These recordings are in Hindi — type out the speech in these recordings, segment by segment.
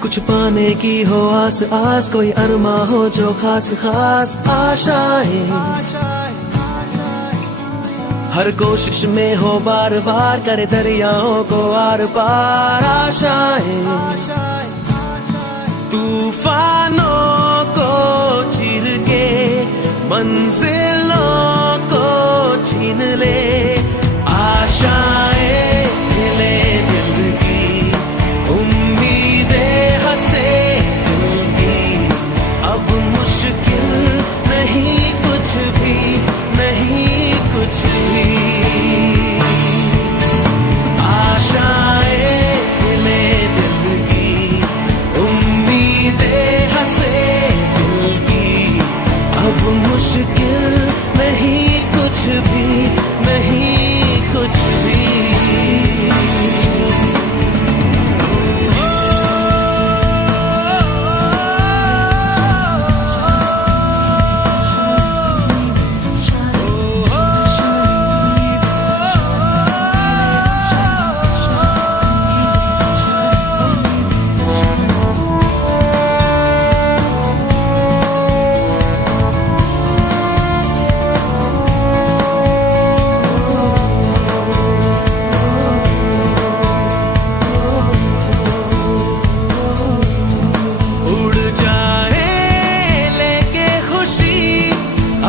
कुछ पाने की हो आस आस, कोई अरमा हो जो खास खास आशाएं, हर कोशिश में हो बार बार, करे दरियाओं को आर पार आशाएं, तूफानों को चीर के मंजिलों को छीन ले, आशाएं ले दिल की, उम्मीदें हंसे दिल की, अब मुश्किल नहीं कुछ भी, नहीं कुछ भी, आशाएं ले दिल की, उम्मीदें हंसे दिल की, अब मुश्किल नहीं कुछ भी, नहीं कुछ भी।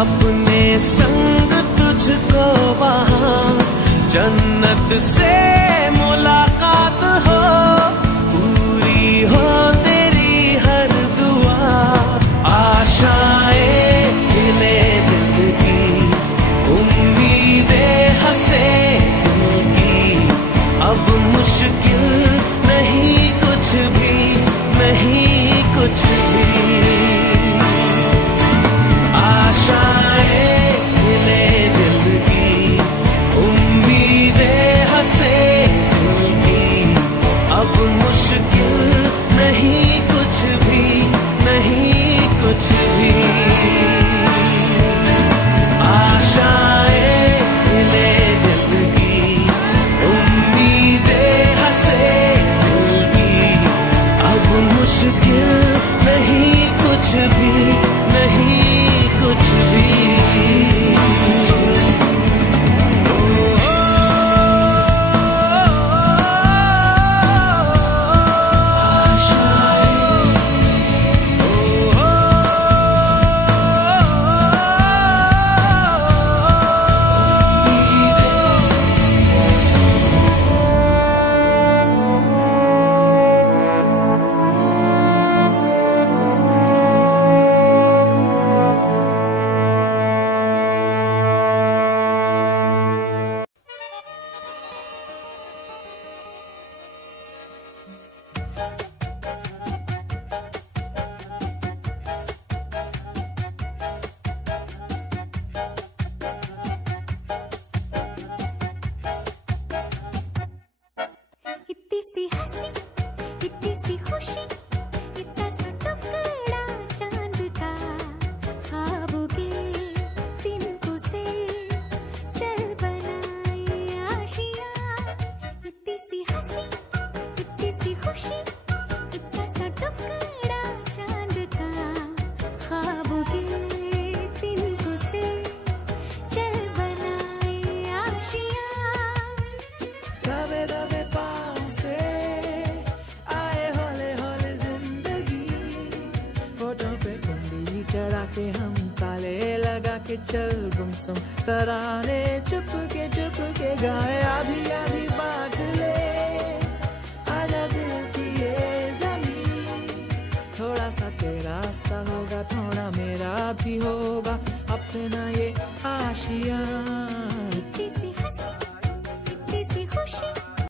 अपने संग तुझको वहाँ जन्नत से मुलाकात हो, पूरी हो तेरी हर दुआ, आशाएं खिले दिल की, उम्मीदें हंसे दिल की, अब मुश्किल नहीं कुछ भी, नहीं कुछ भी, आशाएं खिले दिल की, उम्मीदें हंसे दिल की, अब मुश्किल नहीं कुछ भी, नहीं कुछ भी, आशाएं खिले दिल की, उम्मीदें हंसे दिल की, अब मुश्किल नहीं कुछ भी, नहीं कुछ भी। चढ़ा के हम ताले लगा के चल गुमसुम तराने चुप के गाए, आधी आधी बांट ले आजा दिल की ये ज़मीन, थोड़ा सा तेरा सा होगा थोड़ा मेरा भी होगा अपना ये आशियाँ।